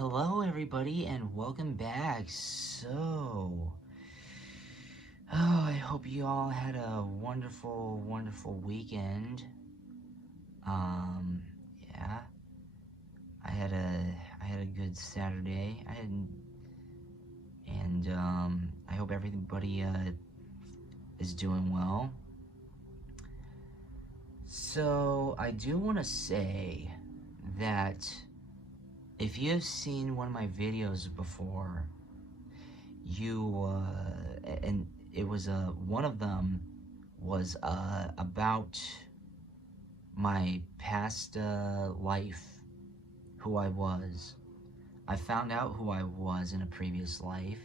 Hello everybody and welcome back. I hope you all had a wonderful weekend. Yeah. I had a good Saturday. I hope everybody is doing well. So, I do want to say that if you have seen one of my videos before, and it was one of them was about my past life, who I was. I found out who I was in a previous life.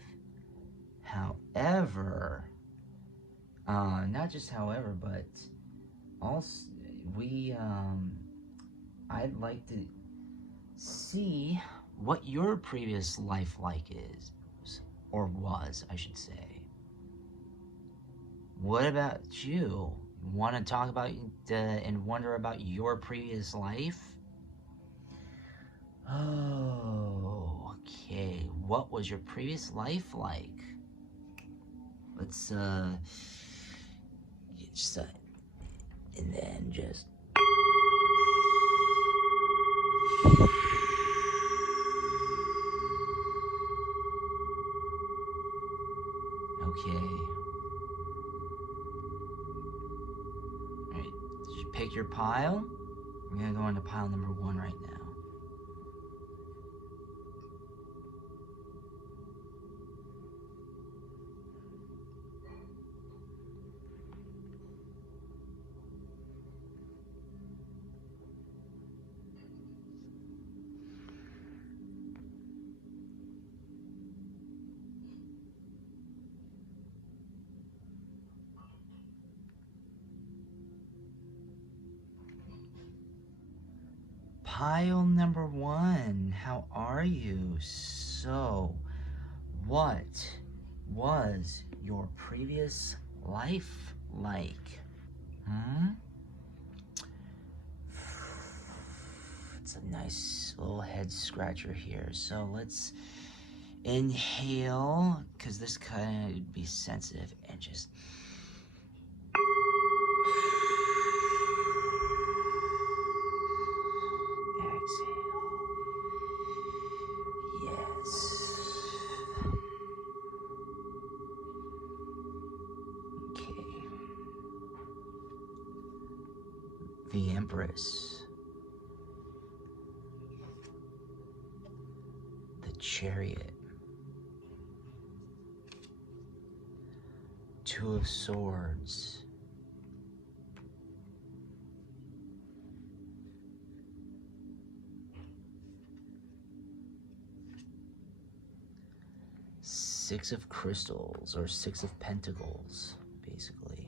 However, not just however, but also I'd like to see what your previous life is, or was, I should say. What about you? Want to talk about and wonder about your previous life? Oh, okay. What was your previous life like? Let's get set, and then just. Okay. Alright, did you pick your pile? We're gonna go into pile number 1 right now. Pile number 1, how are you? So, what was your previous life like? It's a nice little head scratcher here. So let's inhale, because this could be sensitive, and just. The Empress, the Chariot, Two of Swords, Six of Crystals, or Six of Pentacles, basically.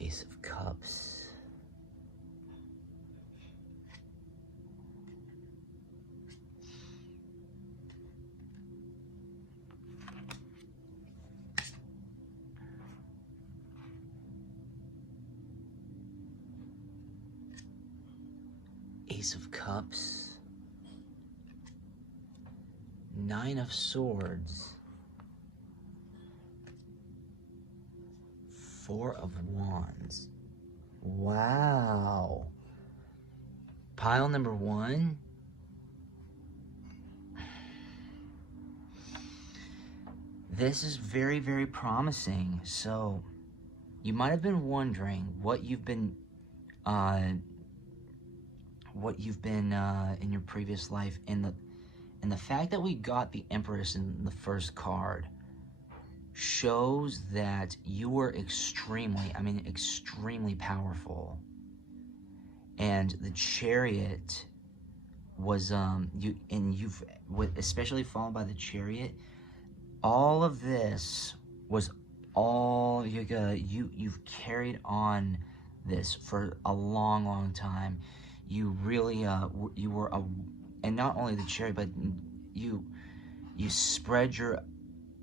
Ace of Cups. Ace of Cups. Nine of Swords. Four of Wands. Wow. Pile number 1. This is very, very promising. So, you might have been wondering what you've been in your previous life, and the fact that we got the Empress in the first card shows that you were extremely powerful. And the Chariot was especially followed by the Chariot. All of this was all you've carried on this for a long time. You really you were and not only the Chariot, but you spread your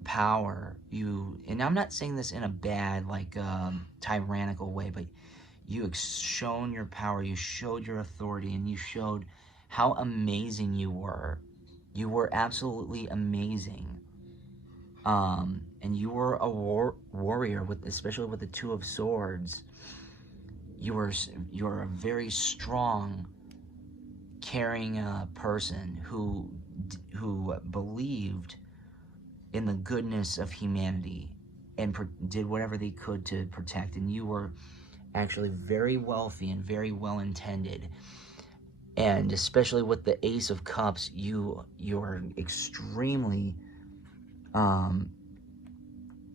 power. And I'm not saying this in a bad, like, tyrannical way, but you shown your power, you showed your authority, and you showed how amazing you were. You were absolutely amazing. And you were a warrior, especially with the Two of Swords. You're a very strong, caring person who believed in the goodness of humanity and did whatever they could to protect. And you were actually very wealthy and very well intended. And especially with the Ace of Cups, you're extremely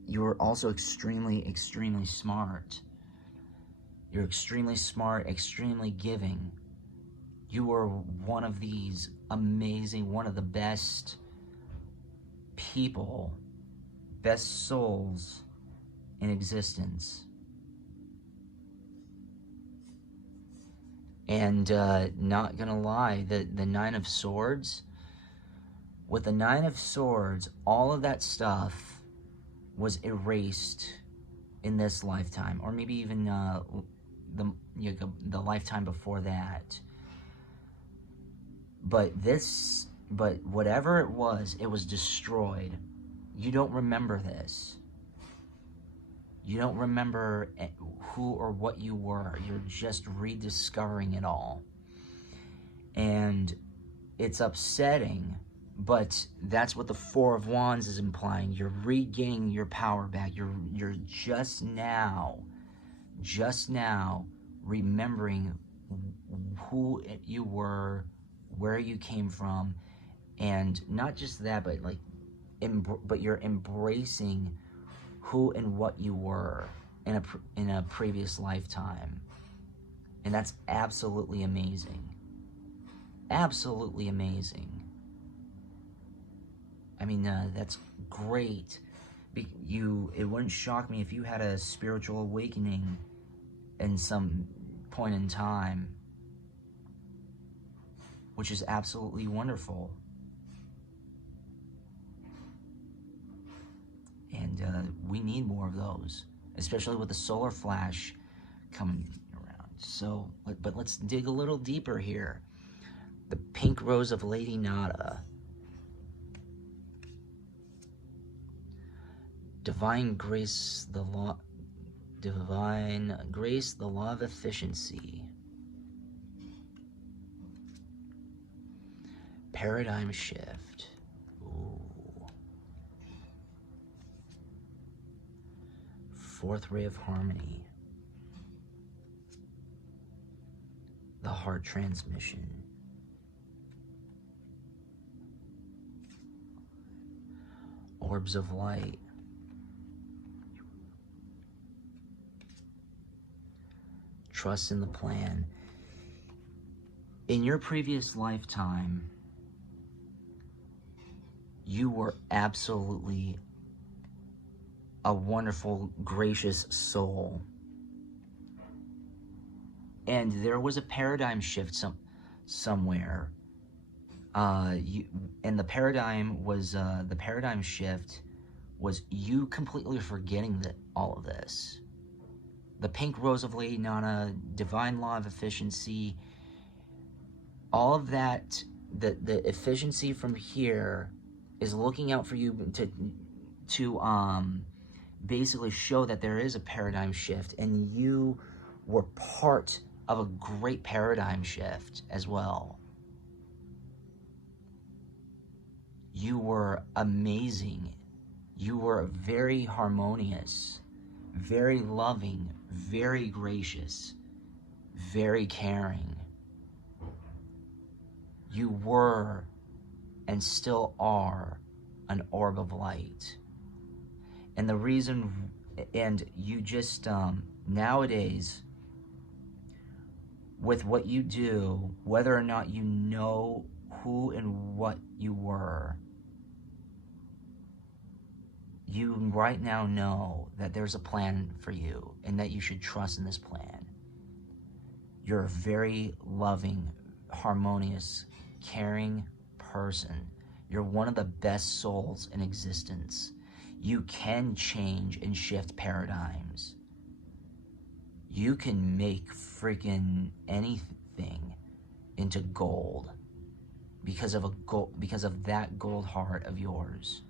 you're also extremely smart. You're extremely smart, extremely giving. You are one of these amazing, one of the best people, best souls in existence. And not gonna lie, the Nine of Swords, with the Nine of Swords, all of that stuff was erased in this lifetime, or maybe even the lifetime before that. But whatever it was destroyed. You don't remember this. You don't remember who or what you were. You're just rediscovering it all. And it's upsetting, but that's what the Four of Wands is implying. You're regaining your power back. You're just now remembering who you were, where you came from, and not just that, but like, but you're embracing who and what you were in a previous lifetime, and that's absolutely amazing. Absolutely amazing. I mean, that's great. It wouldn't shock me if you had a spiritual awakening in some point in time, which is absolutely wonderful. And we need more of those, especially with the solar flash coming around. So, but let's dig a little deeper here. The Pink Rose of Lady Nada. Divine grace, the law of efficiency. Paradigm shift. Ooh. Fourth ray of harmony. The heart transmission. Orbs of light. Trust in the plan. In your previous lifetime, you were absolutely a wonderful, gracious soul. And there was a paradigm shift somewhere. And the paradigm shift was you completely forgetting all of this. The Pink Rose of Lady Nana, divine law of efficiency, all of that, the efficiency from here is looking out for you to basically show that there is a paradigm shift, and you were part of a great paradigm shift as well. You were amazing. You were very harmonious, very loving, very gracious, very caring. You were and still are an orb of light. And the reason, and you just, nowadays, with what you do, whether or not you know who and what you were, you right now know that there's a plan for you and that you should trust in this plan. You're a very loving, harmonious, caring person. You're one of the best souls in existence. You can change and shift paradigms. You can make freaking anything into gold because of that gold heart of yours.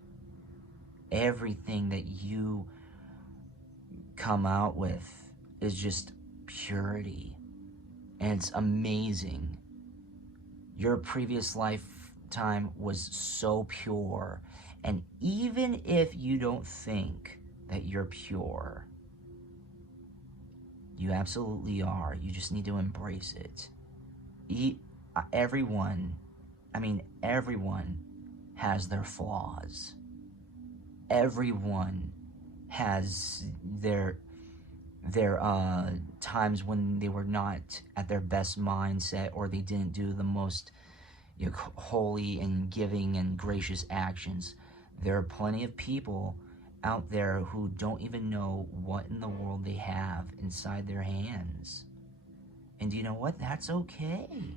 Everything that you come out with is just purity, and it's amazing. Your previous lifetime was so pure, and even if you don't think that you're pure, you absolutely are. You just need to embrace it. Everyone has their flaws. Everyone has their times when they were not at their best mindset, or they didn't do the most holy and giving and gracious actions. There are plenty of people out there who don't even know what in the world they have inside their hands. And you know what? That's okay.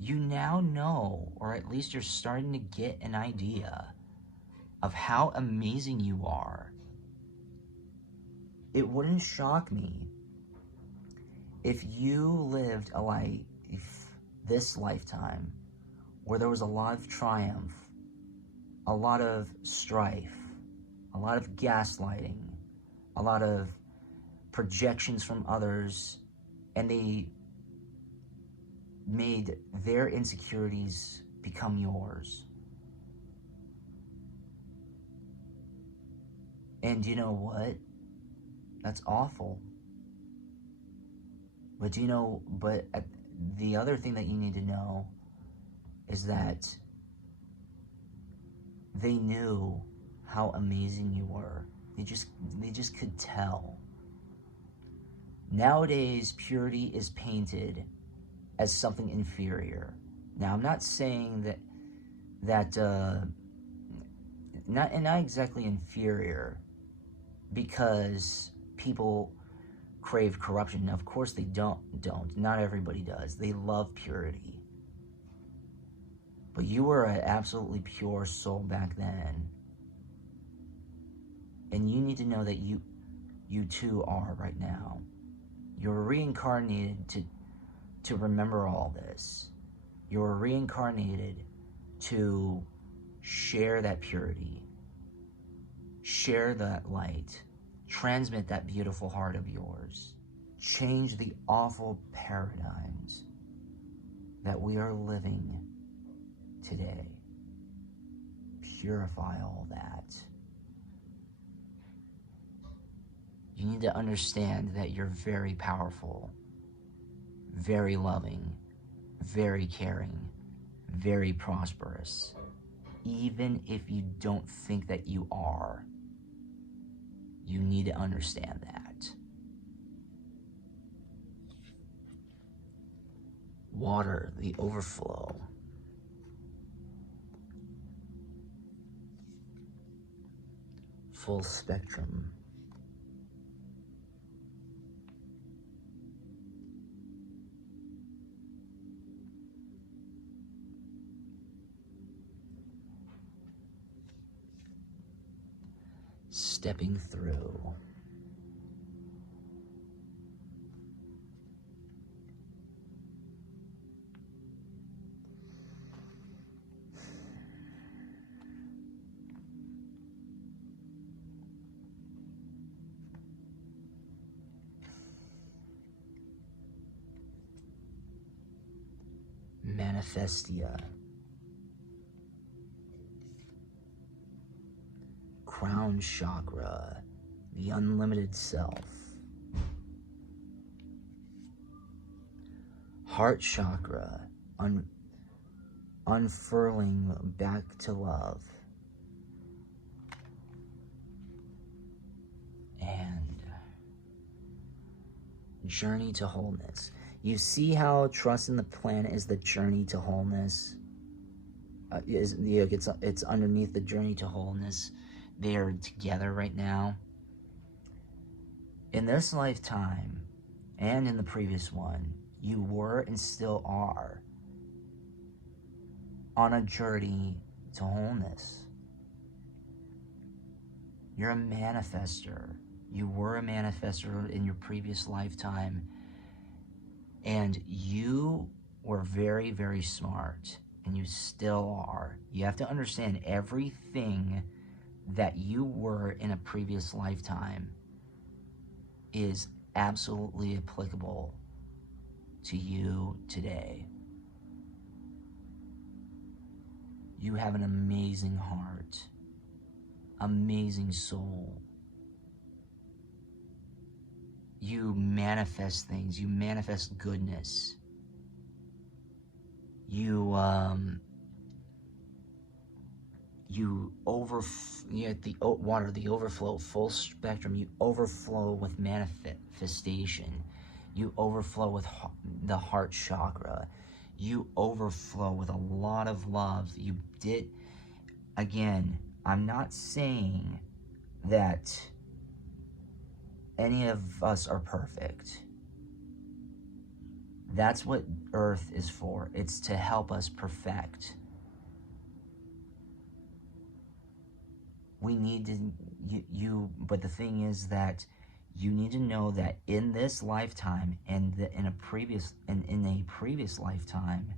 You now know, or at least you're starting to get an idea of how amazing you are. It wouldn't shock me if you lived a life this lifetime where there was a lot of triumph, a lot of strife, a lot of gaslighting, a lot of projections from others, and they made their insecurities become yours. And you know what? That's awful. But the other thing that you need to know is that they knew how amazing you were. They just could tell. Nowadays, purity is painted as something inferior. Now, I'm not saying that not exactly inferior, because people crave corruption. Of course they don't. Not everybody does. They love purity. But you were an absolutely pure soul back then. And you need to know that you too are right now. You're reincarnated to remember all this. You're reincarnated to share that purity, share that light, transmit that beautiful heart of yours, change the awful paradigms that we are living today, purify all that. You need to understand that you're very powerful, very loving, very caring, very prosperous. Even if you don't think that you are, you need to understand that. Water, the overflow. Full spectrum. Stepping through. Manifestia. Crown chakra, the unlimited self. Heart chakra, unfurling back to love. And journey to wholeness. You see how trust in the plan is the journey to wholeness? It's underneath the journey to wholeness. They are together right now. In this lifetime, and in the previous one, you were and still are on a journey to wholeness. You're a manifester. You were a manifester in your previous lifetime, and you were very, very smart, and you still are. You have to understand everything that you were in a previous lifetime is absolutely applicable to you today. You have an amazing heart, amazing soul. You manifest things, you manifest goodness. You at the water, the overflow, full spectrum. You overflow with manifestation. You overflow with the heart chakra. You overflow with a lot of love. You did, again, I'm not saying that any of us are perfect. That's what Earth is for. It's to help us perfect. We need to, but the thing is that you need to know that in this lifetime and in a previous lifetime,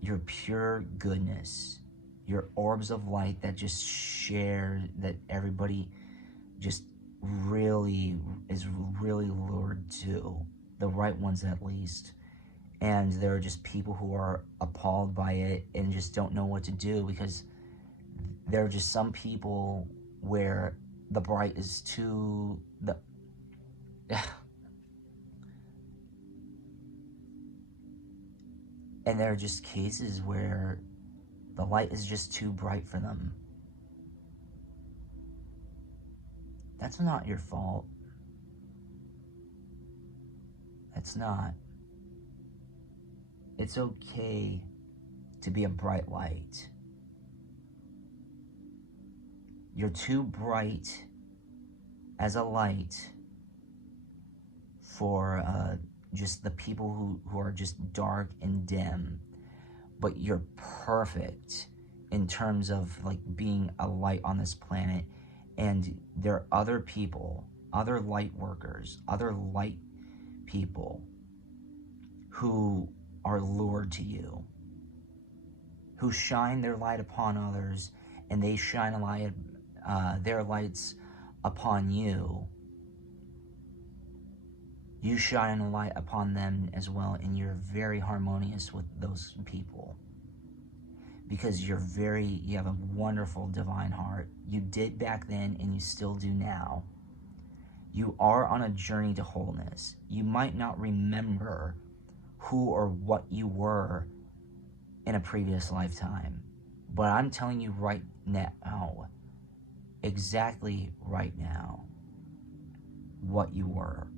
your pure goodness, your orbs of light that just share, that everybody just really is really lured to, the right ones at least. And there are just people who are appalled by it and just don't know what to do, because there are just some people where the bright is too, and there are just cases where the light is just too bright for them. That's not your fault. It's not. It's okay to be a bright light. You're too bright as a light for just the people who are just dark and dim. But you're perfect in terms of like being a light on this planet. And there are other people, other light workers, other light people who are lured to you, who shine their light upon others, and they shine a light, their lights upon you. You shine a light upon them as well, and you're very harmonious with those people, because you have a wonderful divine heart. You did back then, and you still do now. You are on a journey to wholeness. You might not remember who or what you were in a previous lifetime, but I'm telling you right now, exactly right now, what you were.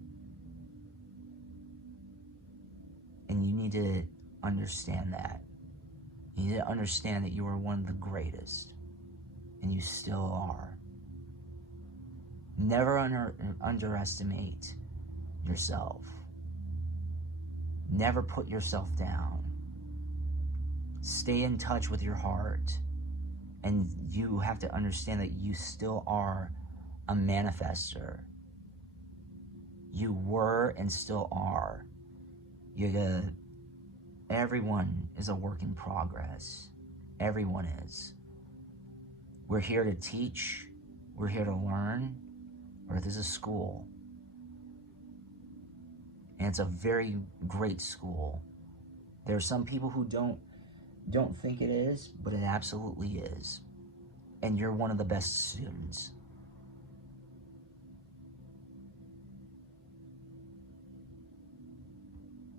And you need to understand that. You need to understand that you are one of the greatest, and you still are. Never underestimate yourself. Never put yourself down. Stay in touch with your heart. And you have to understand that you still are a manifester. You were and still are. Everyone is a work in progress. Everyone is. We're here to teach. We're here to learn. Earth is a school. And it's a very great school. There are some people who don't think it is, but it absolutely is. And you're one of the best students.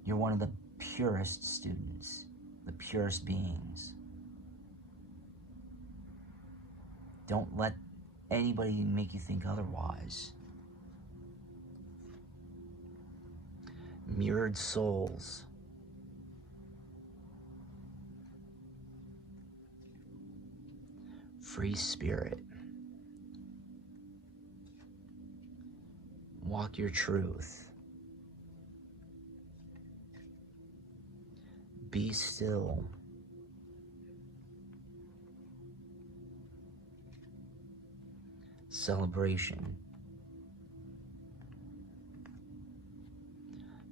You're one of the purest students, the purest beings. Don't let anybody make you think otherwise. Mirrored souls. Free spirit. Walk your truth. Be still. Celebration.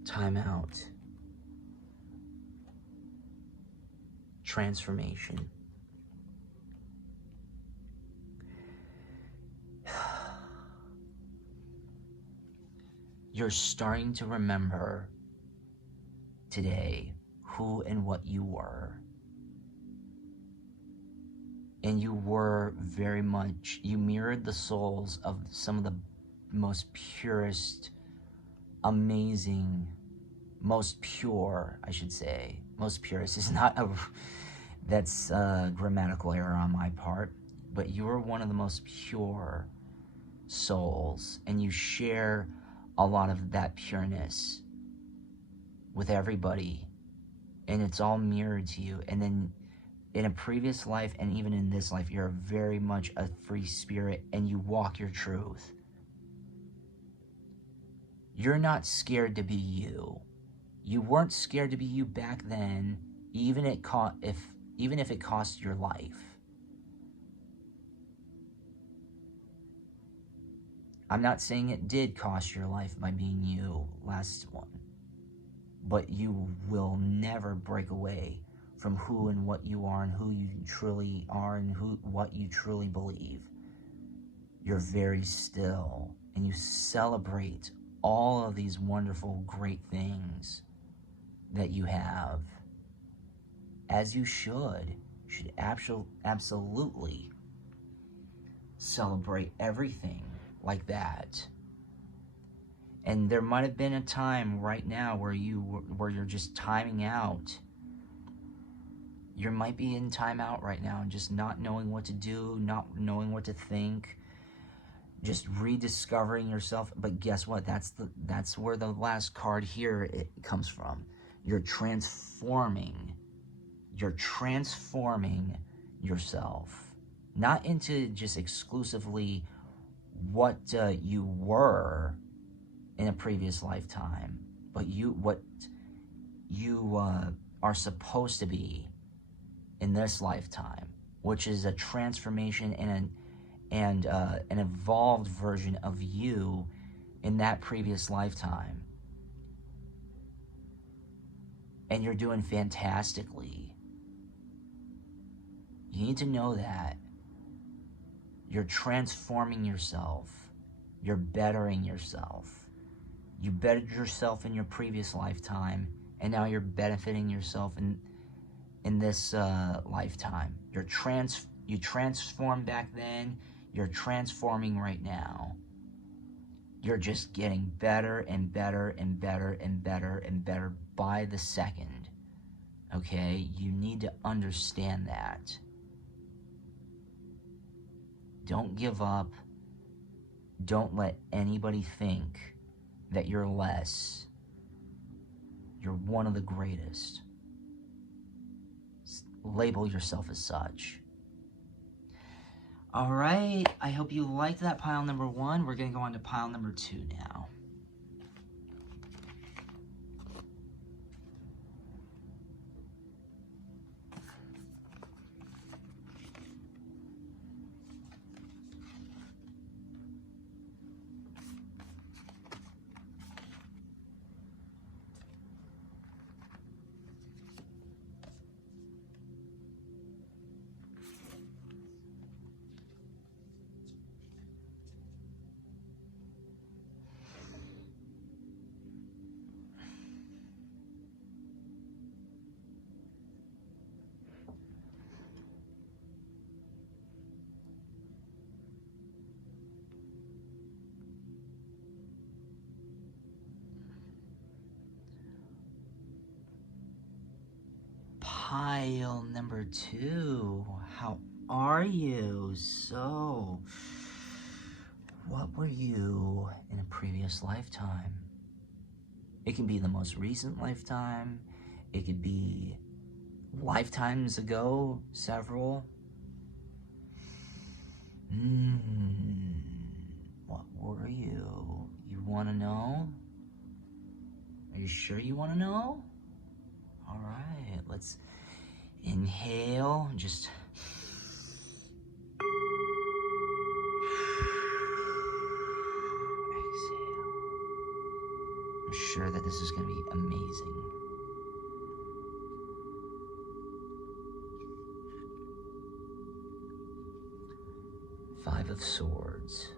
Time out. Transformation. You're starting to remember today who and what you were. And you were very much, you mirrored the souls of some of the most purest, amazing, most pure, I should say. Most purest is not a, that's a grammatical error on my part, but you are one of the most pure souls, and you share a lot of that pureness with everybody, and it's all mirrored to you. And then in a previous life and even in this life, you're very much a free spirit, and you walk your truth. You're not scared to be you. You weren't scared to be you back then, even if it cost your life. I'm not saying it did cost your life by being you last one, but you will never break away from who and what you are and who you truly are and what you truly believe. You're very still, and you celebrate all of these wonderful, great things that you have, as you should absolutely celebrate everything like that. And there might have been a time right now where you're just timing out. You might be in timeout right now and just not knowing what to do, not knowing what to think, just rediscovering yourself. But guess what? That's where the last card here it comes from. You're transforming yourself, not into just exclusively what you were in a previous lifetime, but what you are supposed to be in this lifetime, which is a transformation and an evolved version of you in that previous lifetime. And you're doing fantastically. You need to know that. You're transforming yourself. You're bettering yourself. You bettered yourself in your previous lifetime, and now you're benefiting yourself in this lifetime. You transformed back then. You're transforming right now. You're just getting better and better and better and better and better by the second. Okay? You need to understand that. Don't give up. Don't let anybody think that you're less. You're one of the greatest. Label yourself as such. All right, I hope you liked that pile number 1. We're going to go on to pile number 2 now. Pile number 2. How are you? So, what were you in a previous lifetime? It can be the most recent lifetime. It could be lifetimes ago, several. What were you? You want to know? Are you sure you want to know? All right, let's inhale. Just exhale. I'm sure that this is going to be amazing. Five of Swords.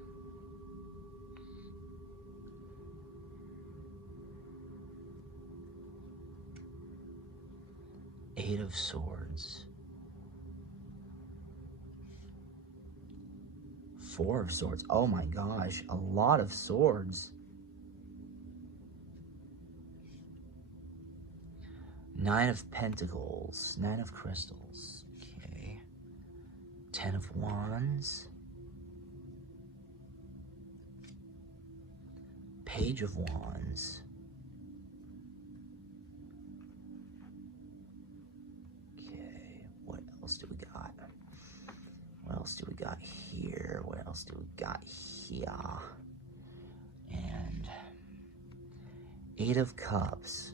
Eight of Swords. Four of Swords. Oh my gosh, a lot of swords. Nine of Pentacles. Nine of Crystals. Okay. Ten of Wands. Page of Wands. Okay, what else do we got? What else do we got here? What else do we got here? And Eight of Cups.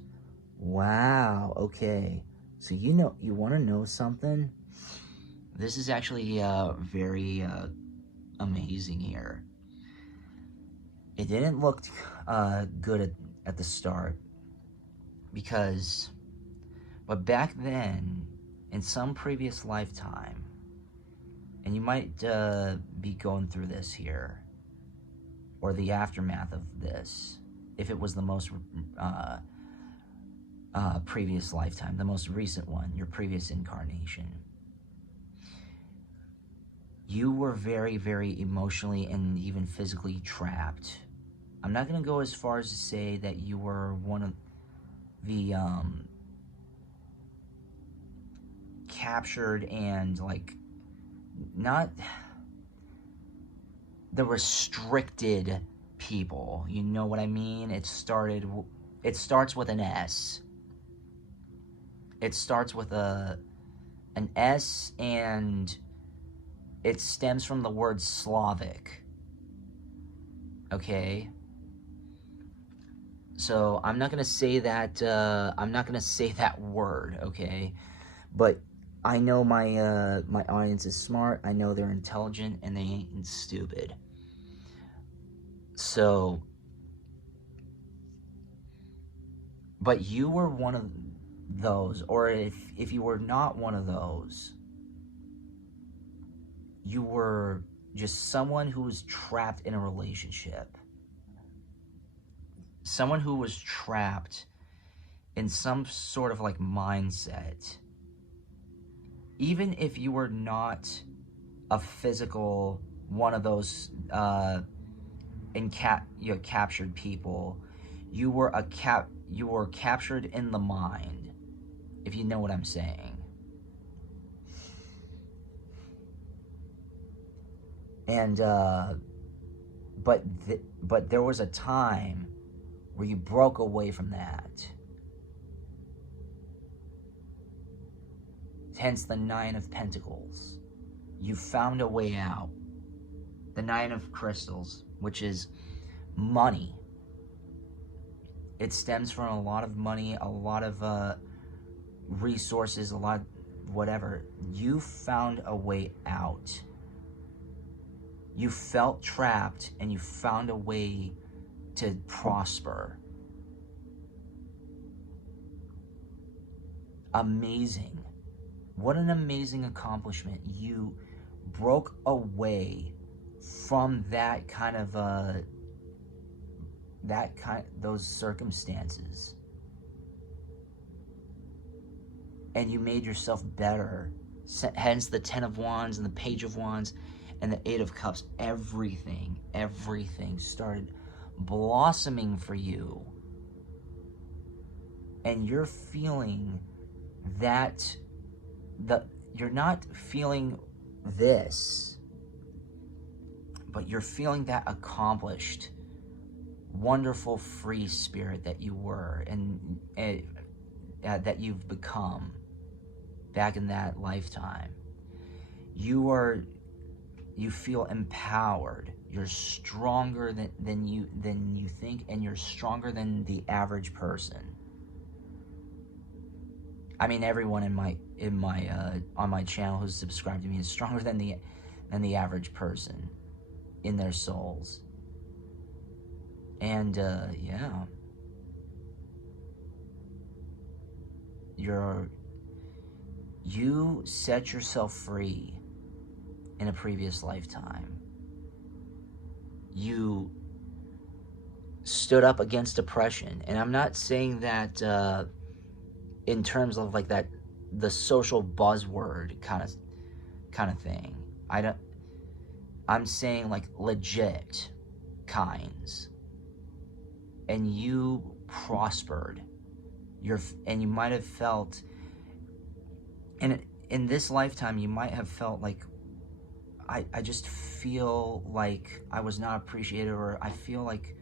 Wow, okay. So you want to know something? This is actually very amazing here. It didn't look good at the start but back then, in some previous lifetime, and you might be going through this here, or the aftermath of this, if it was the most previous lifetime, the most recent one, your previous incarnation. You were very, very emotionally and even physically trapped. I'm not going to go as far as to say that you were one of the captured and like not the restricted people. You know what I mean? It starts with an S. It starts with an S, and it stems from the word Slavic. Okay? So I'm not gonna say that word, okay? But I know my audience is smart. I know they're intelligent, and they ain't stupid. So, but you were one of those, or if you were not one of those, you were just someone who was trapped in a relationship. Someone who was trapped in some sort of like mindset. Even if you were not a physical one of those captured people, you were captured in the mind, if you know what I'm saying. And but there was a time where you broke away from that. Hence the Nine of Pentacles. You found a way out. The Nine of Crystals, which is money. It stems from a lot of money, a lot of resources, a lot of whatever. You found a way out. You felt trapped, and you found a way to prosper. Amazing. What an amazing accomplishment. You broke away from that kind of those circumstances, and you made yourself better. Hence the Ten of Wands and the Page of Wands and the Eight of Cups. Everything started blossoming for you, and you're feeling that you're not feeling this, but you're feeling that accomplished, wonderful, free spirit that you were, and that you've become back in that lifetime. You feel empowered. You're stronger than you think, and you're stronger than the average person. I mean, everyone in my on my channel who's subscribed to me is stronger than the average person in their souls. And yeah, you set yourself free in a previous lifetime. You stood up against oppression, and I'm not saying that in terms of like that, the social buzzword kind of thing. I'm saying like legit kinds. And you prospered. And you might have felt, and in this lifetime you might have felt like, I just feel like I was not appreciated, or I feel like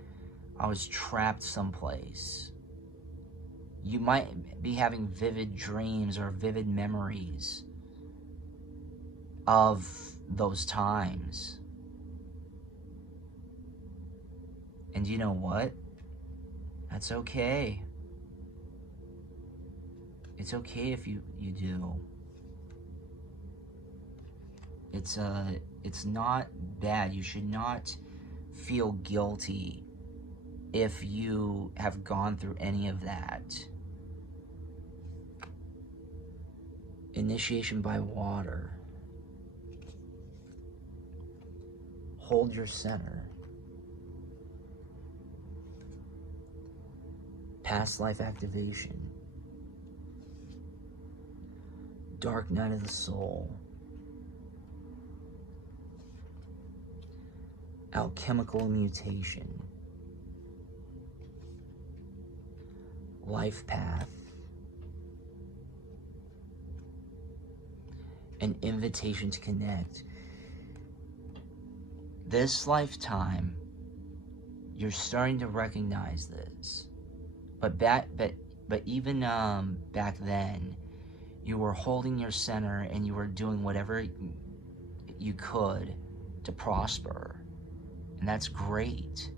I was trapped someplace. You might be having vivid dreams or vivid memories of those times. And you know what? That's okay. It's okay if you do. It's not bad. You should not feel guilty if you have gone through any of that. Initiation by water. Hold your center. Past life activation. Dark night of the soul. Alchemical mutation. Life path. An invitation to connect. This lifetime, you're starting to recognize this. But even back then, you were holding your center and you were doing whatever you could to prosper. And that's great.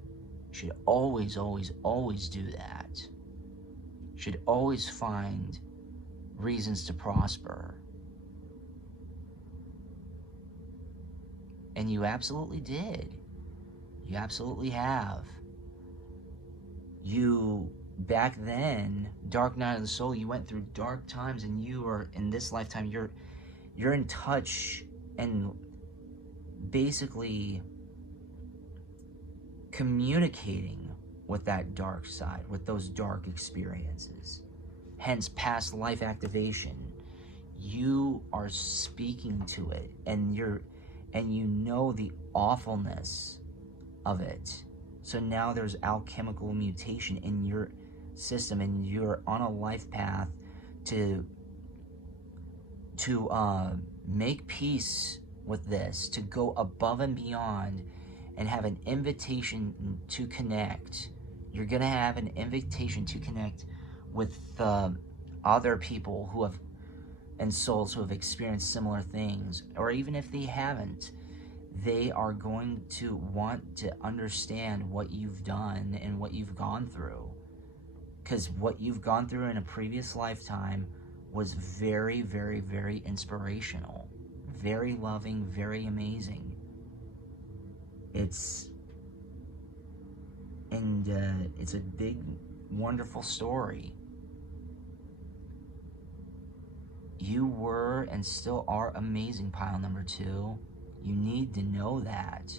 You should always, always, always do that. You should always find reasons to prosper. And you absolutely did. You absolutely have. You, back then, dark night of the soul, you went through dark times, and you are, in this lifetime, you're in touch and basically communicating with that dark side, with those dark experiences. Hence, past life activation. You are speaking to it, and you know the awfulness of it. So now there's alchemical mutation in your system, and you're on a life path to make peace with this, to go above and beyond and have an invitation to connect. You're gonna have an invitation to connect with other people who have, and souls who have experienced similar things, or even if they haven't, they are going to want to understand what you've done and what you've gone through. Because what you've gone through in a previous lifetime was very, very, very inspirational, very loving, very amazing. It's a big, wonderful story. You were and still are amazing, pile number 2. You need to know that.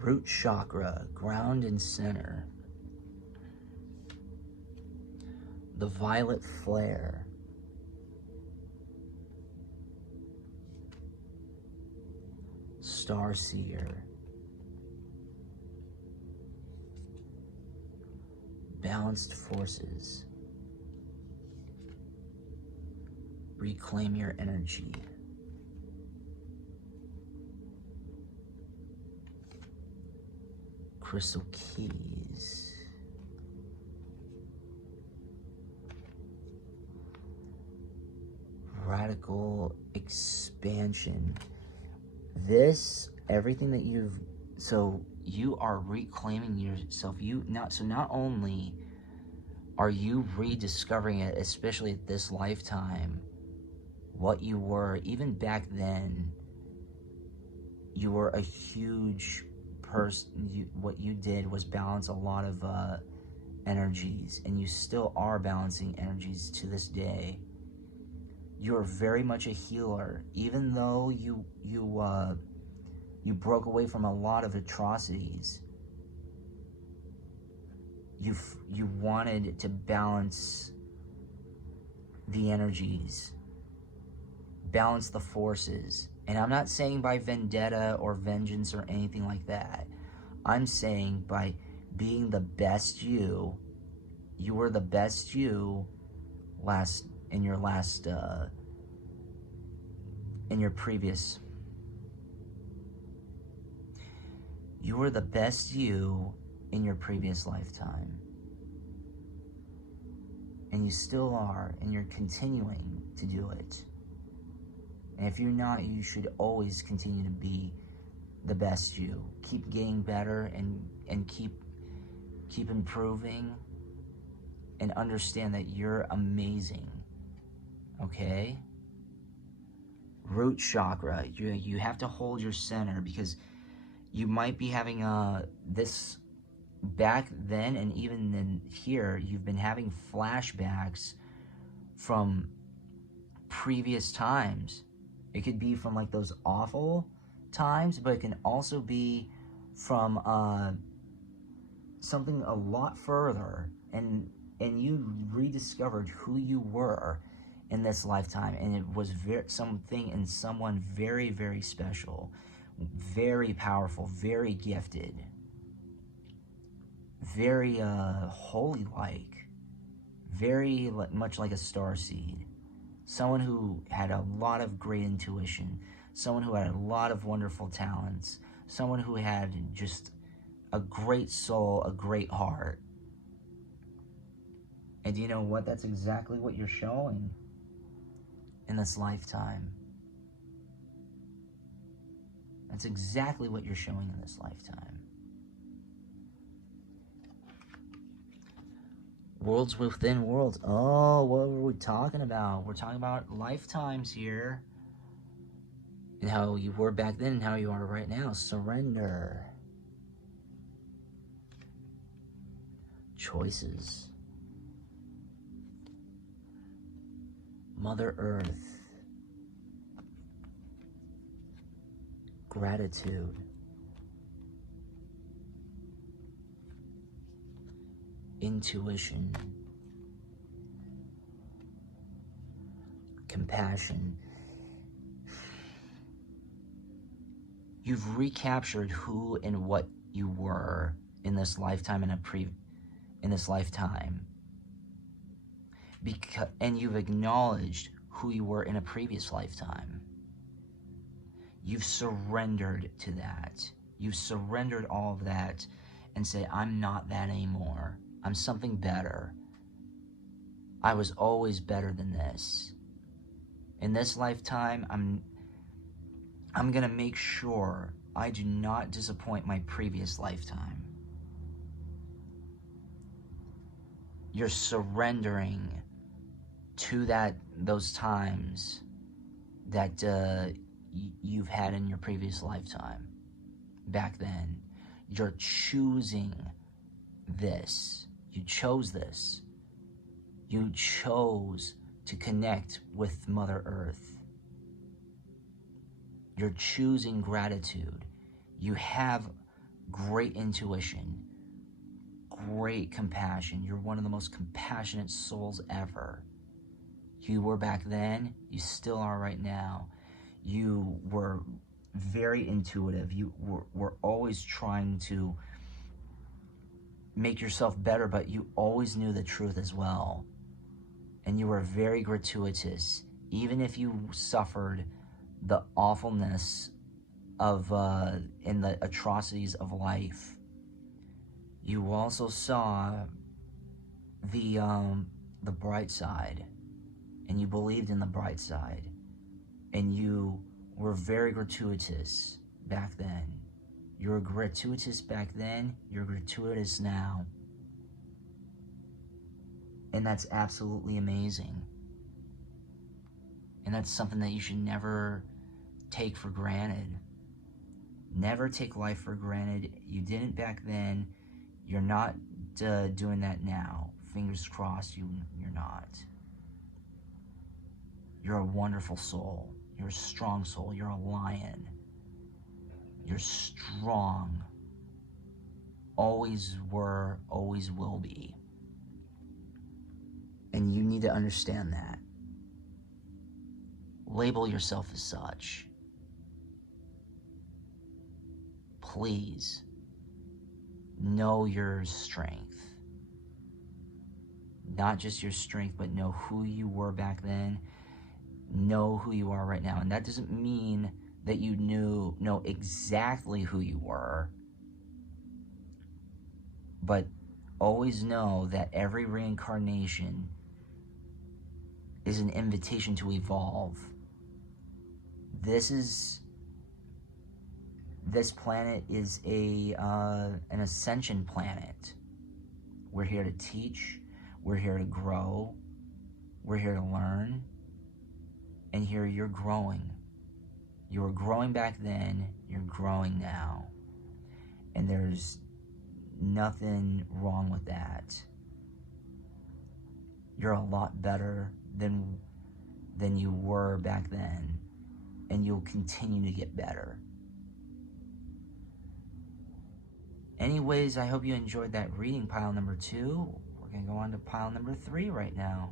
Root chakra, ground and center. The violet flare. Starseer. Balanced forces. Reclaim your energy. Crystal keys. Radical expansion. Everything that you've So you are reclaiming yourself. Not only are you rediscovering it, especially at this lifetime, what you were, even back then, you were a huge person. What you did was balance a lot of energies, and you still are balancing energies to this day. You're very much a healer, even though you broke away from a lot of atrocities. You wanted to balance the energies, balance the forces. And I'm not saying by vendetta or vengeance or anything like that. I'm saying by being the best you. You were the best you in your previous. You were the best you in your previous lifetime. And you still are, and you're continuing to do it. And if you're not, you should always continue to be the best you. Keep getting better and keep improving, and understand that you're amazing. Okay? Root chakra. You have to hold your center, because you might be having this back then, and even then here, you've been having flashbacks from previous times. It could be from like those awful times, but it can also be from something a lot further, and you rediscovered who you were in this lifetime, and it was something and someone very, very special, very powerful, very gifted, very holy-like, very much like a starseed, someone who had a lot of great intuition, someone who had a lot of wonderful talents, someone who had just a great soul, a great heart. And you know what? That's exactly what you're showing in this lifetime. That's exactly what you're showing in this lifetime. Worlds within worlds. Oh, what were we talking about? We're talking about lifetimes here. And how you were back then and how you are right now. Surrender. Choices. Mother Earth. Gratitude. Intuition. Compassion. You've recaptured who and what you were in this lifetime in this lifetime. And you've acknowledged who you were in a previous lifetime. You've surrendered to that. You've surrendered all of that and say, I'm not that anymore. I'm something better. I was always better than this. In this lifetime, I'm gonna make sure I do not disappoint my previous lifetime. You're surrendering to those times that you've had in your previous lifetime. Back then, you're choosing this. You chose this. You chose to connect with Mother Earth. You're choosing gratitude. You have great intuition, great compassion. You're one of the most compassionate souls ever. You were back then. You still are right now. You were very intuitive. You were always trying to make yourself better, but you always knew the truth as well. And you were very gratuitous, even if you suffered the awfulness of and the atrocities of life. You also saw the bright side, and you believed in the bright side, and you were very gratuitous back then. You were gratuitous back then, you're gratuitous now. And that's absolutely amazing. And that's something that you should never take for granted. Never take life for granted. You didn't back then. You're not doing that now. Fingers crossed you're not. You're a wonderful soul. You're a strong soul. You're a lion. You're strong. Always were, always will be. And you need to understand that. Label yourself as such. Please know your strength. Not just your strength, but know who you were back then. Know who you are right now. And that doesn't mean that you know exactly who you were. But always know that every reincarnation is an invitation to evolve. This planet is an ascension planet. We're here to teach. We're here to grow. We're here to learn. And here you're growing. You were growing back then. You're growing now. And there's nothing wrong with that. You're a lot better than you were back then. And you'll continue to get better. Anyways, I hope you enjoyed that reading, pile number 2. We're going to go on to pile number 3 right now.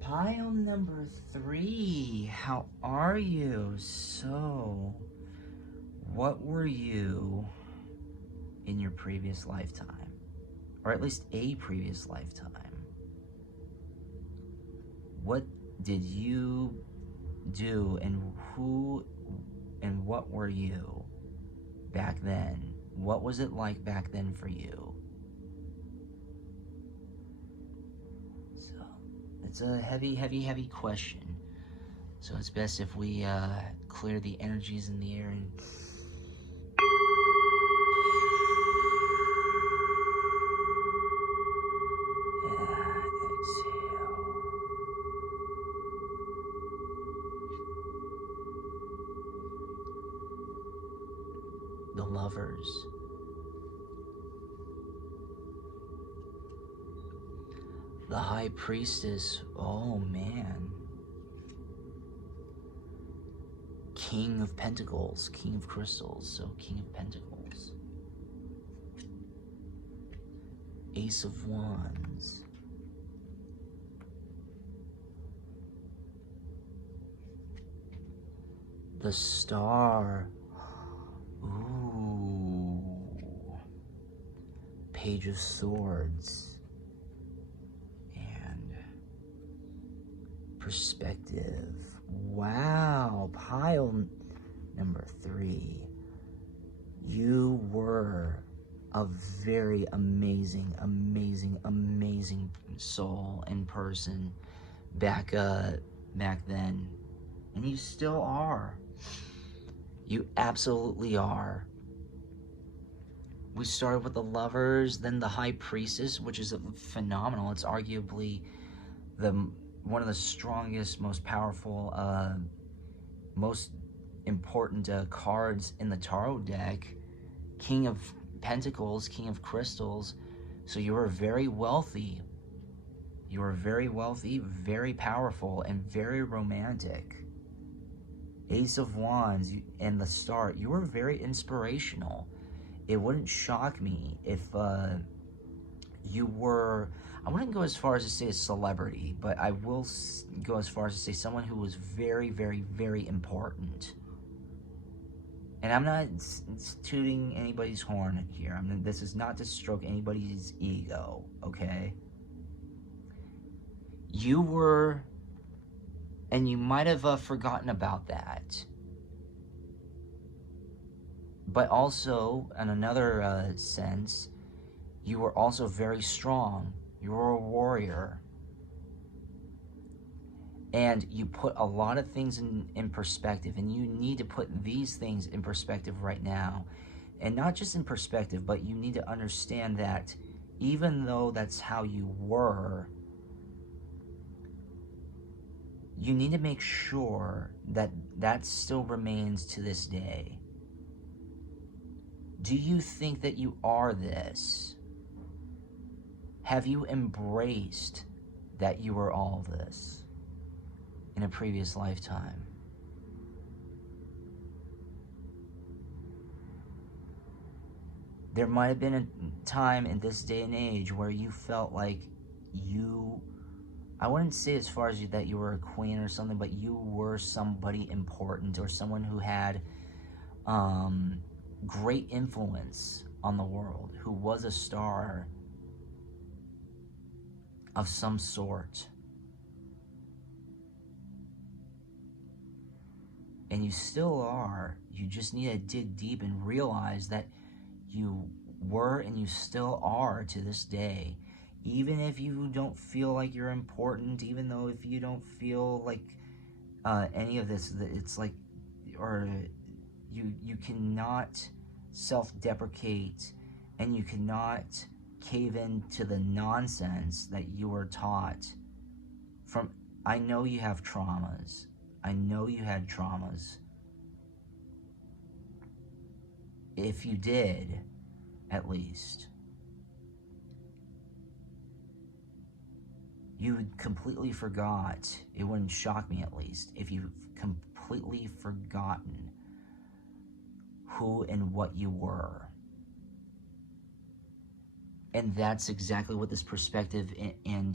Pile number 3, how are you? So, what were you in your previous lifetime? Or at least a previous lifetime? What did you do, and who and what were you back then? What was it like back then for you? It's a heavy, heavy, heavy question. So it's best if we clear the energies in the air and exhale. The Lovers. The High Priestess, oh man. King of Pentacles, King of Crystals, so King of Pentacles. Ace of Wands. The Star. Ooh. Page of Swords. Perspective. Wow, pile number 3. You were a very amazing, amazing, amazing soul and person back then. And you still are. You absolutely are. We started with the Lovers, then the High Priestess, which is phenomenal. It's arguably one of the strongest, most powerful, most important cards in the tarot deck. King of Pentacles, King of Crystals. So you were very wealthy. You were very wealthy, very powerful, and very romantic. Ace of Wands and the Star. You were very inspirational. It wouldn't shock me if you were, I wouldn't go as far as to say a celebrity, but I will go as far as to say someone who was very, very, very important. And I'm not tooting anybody's horn here. I mean, this is not to stroke anybody's ego, okay? You were, and you might have forgotten about that. But also, in another sense, you were also very strong. You were a warrior. And you put a lot of things in perspective, and you need to put these things in perspective right now. And not just in perspective, but you need to understand that even though that's how you were, you need to make sure that that still remains to this day. Do you think that you are this? Have you embraced that you were all this in a previous lifetime? There might have been a time in this day and age where you felt like you, I wouldn't say as far as that you were a queen or something, but you were somebody important or someone who had great influence on the world, who was a star of some sort. And you still are. You just need to dig deep and realize that you were and you still are to this day. Even if you don't feel like you're important, even though if you don't feel like any of this, it's like, or you cannot self-deprecate, and you cannot cave into the nonsense that you were taught from. I know you have traumas. I know you had traumas. If you did, at least, you completely forgot. It wouldn't shock me, at least, if you've completely forgotten who and what you were. And that's exactly what this perspective and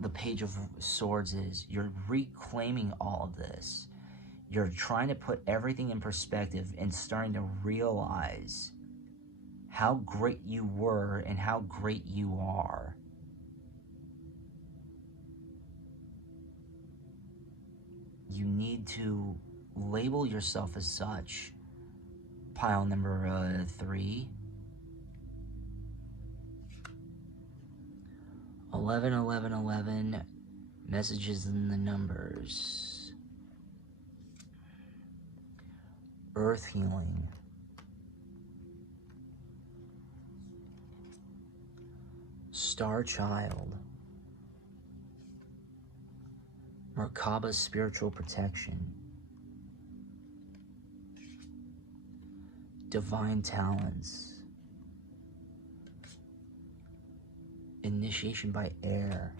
the Page of Swords is. You're reclaiming all of this. You're trying to put everything in perspective and starting to realize how great you were and how great you are. You need to label yourself as such. Pile number 3. 11, 11, 11. Messages in the numbers. Earth healing. Star Child. Merkaba's spiritual protection. Divine talents. Initiation by air.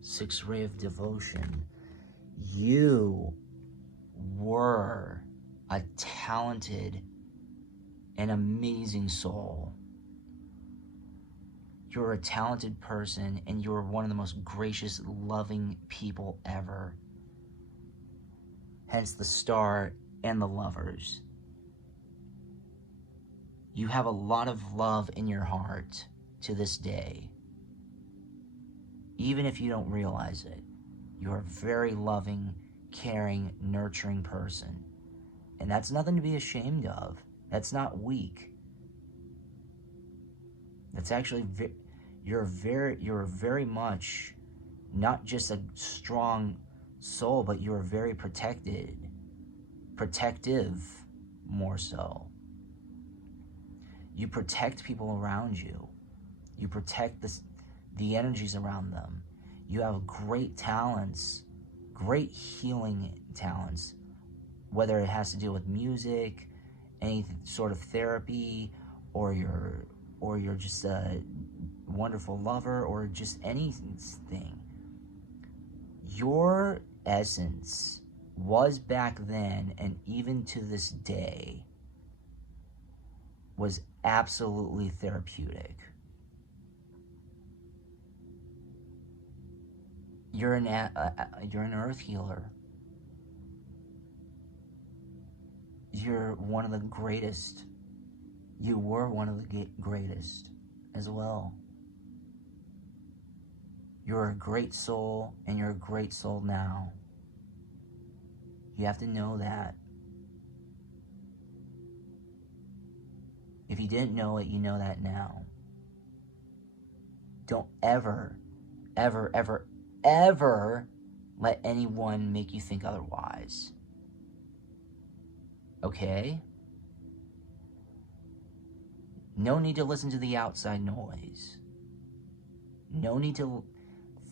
Sixth ray of devotion. You were a talented and amazing soul. You're a talented person, and you're one of the most gracious, loving people ever. Hence the Star and the Lovers. You have a lot of love in your heart to this day. Even if you don't realize it, you're a very loving, caring, nurturing person. And that's nothing to be ashamed of. That's not weak. That's actually, you're very much not just a strong soul, but you're very protective, more so. You protect people around you. You protect the energies around them. You have great talents, great healing talents, whether it has to do with music, any sort of therapy, or you're just a wonderful lover, or just anything. Your essence was back then, and even to this day, was absolutely therapeutic. You're an earth healer. You're one of the greatest. You were one of the greatest as well. You're a great soul, and you're a great soul now. You have to know that. If you didn't know it, you know that now. Don't ever, ever, ever, ever let anyone make you think otherwise. Okay? No need to listen to the outside noise. No need to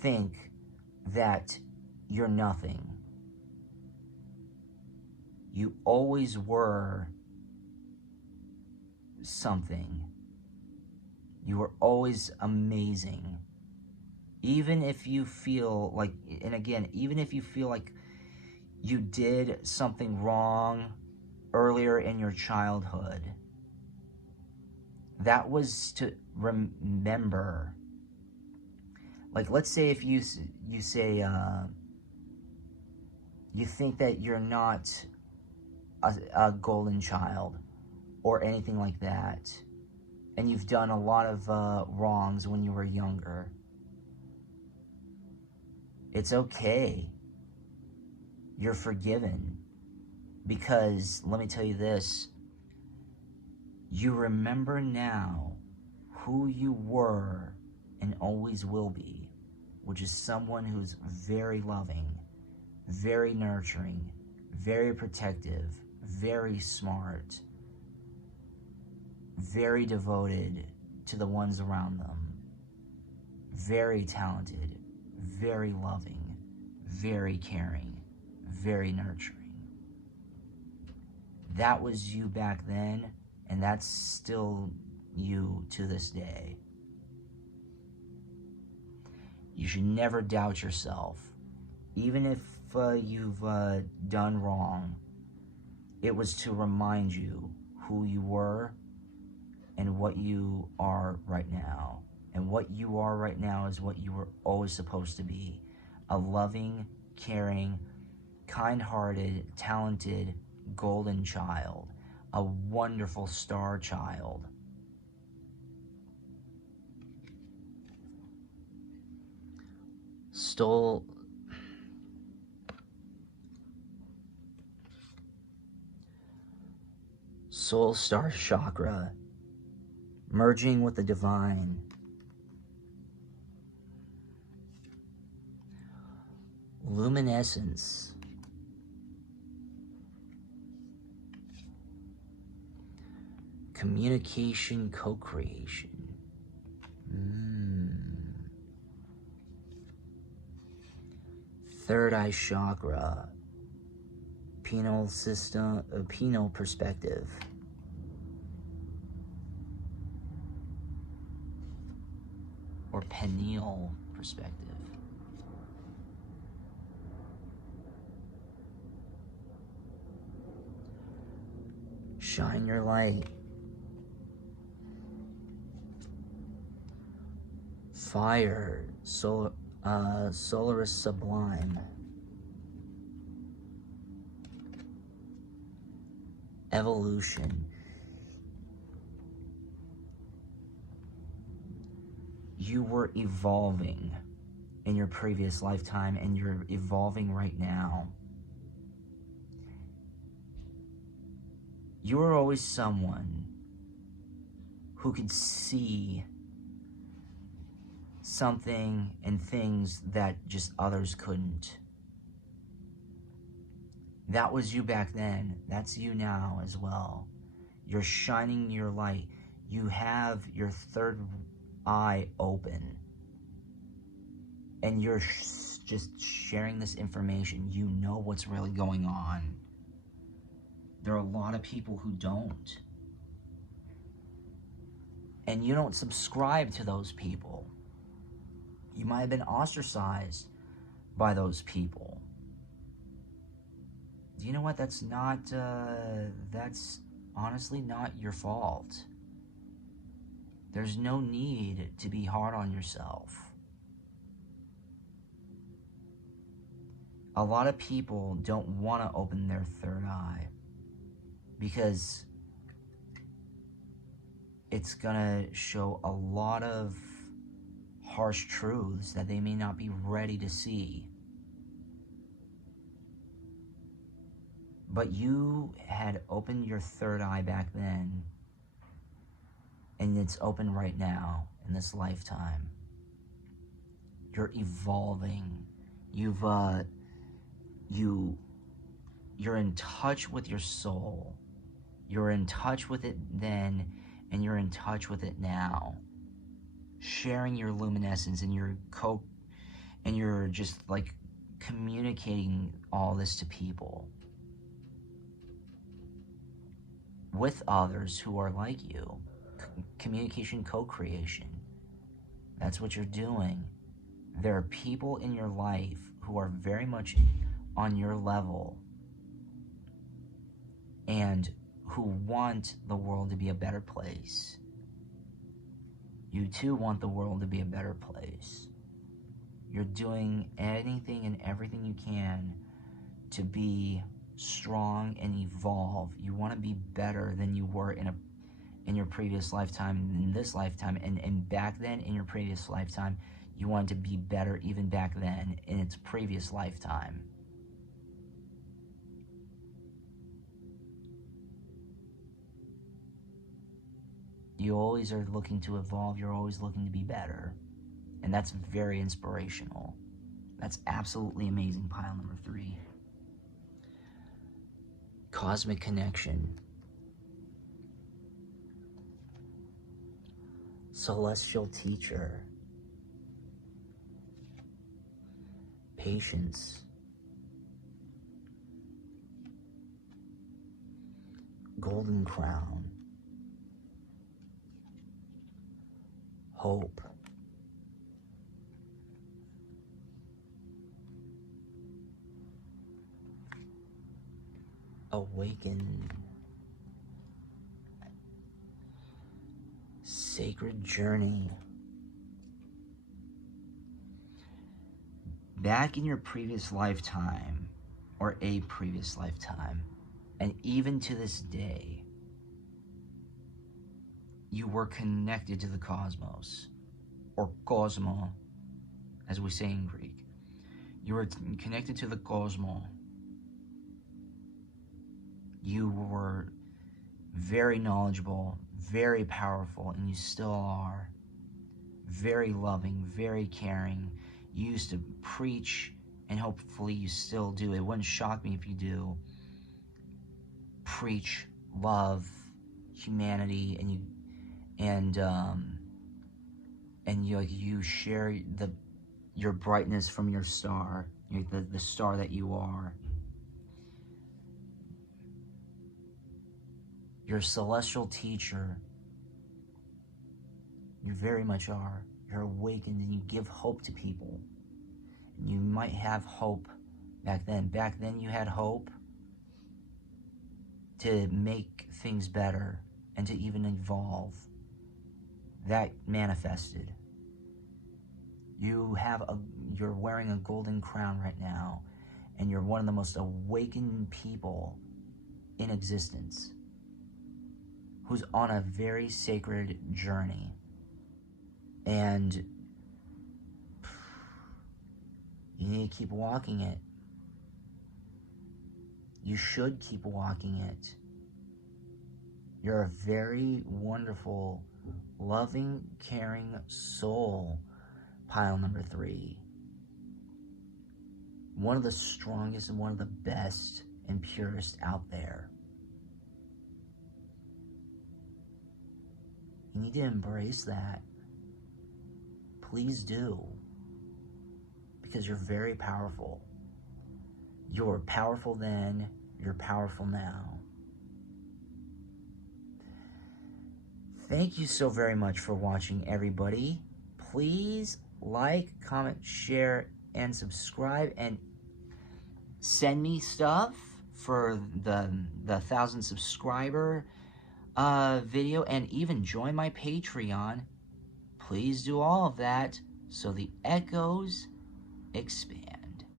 think that you're nothing. You always were something. You were always amazing. Even if you feel like, and again, even if you feel like you did something wrong earlier in your childhood, that was to remember. Like, let's say if you say, you think that you're not a golden child or anything like that, and you've done a lot of wrongs when you were younger. It's okay. You're forgiven. Because, let me tell you this, you remember now who you were and always will be, which is someone who's very loving, very nurturing, very protective, very smart, very devoted to the ones around them, very talented, very loving, very caring, very nurturing. That was you back then, and that's still you to this day. You should never doubt yourself. Even if you've done wrong, it was to remind you who you were and what you are right now. And what you are right now is what you were always supposed to be. A loving, caring, kind-hearted, talented, golden child. A wonderful star child. Solar star chakra, merging with the divine. Luminescence. Communication, co-creation. Third eye chakra. Penal system, penal perspective. Or pineal perspective. Shine your light. Fire, Solaris Sublime. Evolution. You were evolving in your previous lifetime, and you're evolving right now. You were always someone who could see something and things that just others couldn't. That was you back then. That's you now as well. You're shining your light. You have your third eye open. and you're just sharing this information, you know what's really going on. There are a lot of people who don't. And you don't subscribe to those people. You might have been ostracized by those people. Do you know what? That's honestly not your fault. There's no need to be hard on yourself. A lot of people don't want to open their third eye because it's gonna show a lot of harsh truths that they may not be ready to see. But you had opened your third eye back then, and it's open right now in this lifetime. You're evolving. You're in touch with your soul. You're in touch with it then, and you're in touch with it now. Sharing your luminescence and you're just like communicating all this to people. With others who are like you. Communication, co-creation. That's what you're doing. There are people in your life who are very much on your level and who want the world to be a better place. You too want the world to be a better place. You're doing anything and everything you can to be strong and evolve. You want to be better than you were in your previous lifetime, in this lifetime, and back then in your previous lifetime, you wanted to be better even back then in its previous lifetime. You always are looking to evolve. You're always looking to be better. And that's very inspirational. That's absolutely amazing, pile number 3. Cosmic connection. Celestial teacher. Patience. Golden crown. Hope. Awaken. Sacred journey. Back in your previous lifetime, or a previous lifetime, and even to this day, you were connected to the cosmos, or cosmo, as we say in Greek. You were connected to the cosmo. You were very knowledgeable, very powerful, and you still are. Very loving, very caring. You used to preach, and hopefully you still do. It wouldn't shock me if you do. Preach love, humanity, and you share your brightness from your star, the star that you are. You're a celestial teacher. You very much are. You're awakened and you give hope to people. And you might have hope back then. Back then you had hope to make things better and to even evolve. That manifested. You're wearing a golden crown right now, and you're one of the most awakened people in existence, who's on a very sacred journey. And you need to keep walking it. You should keep walking it. You're a very wonderful, loving, caring soul, pile number 3. One of the strongest and one of the best and purest out there. You need to embrace that. Please do. because you're very powerful. You're powerful then, you're powerful now. Thank you so very much for watching, everybody. Please like, comment, share, and subscribe, and send me stuff for the 1,000 subscriber video, and even join my Patreon. Please do all of that so the echoes expand.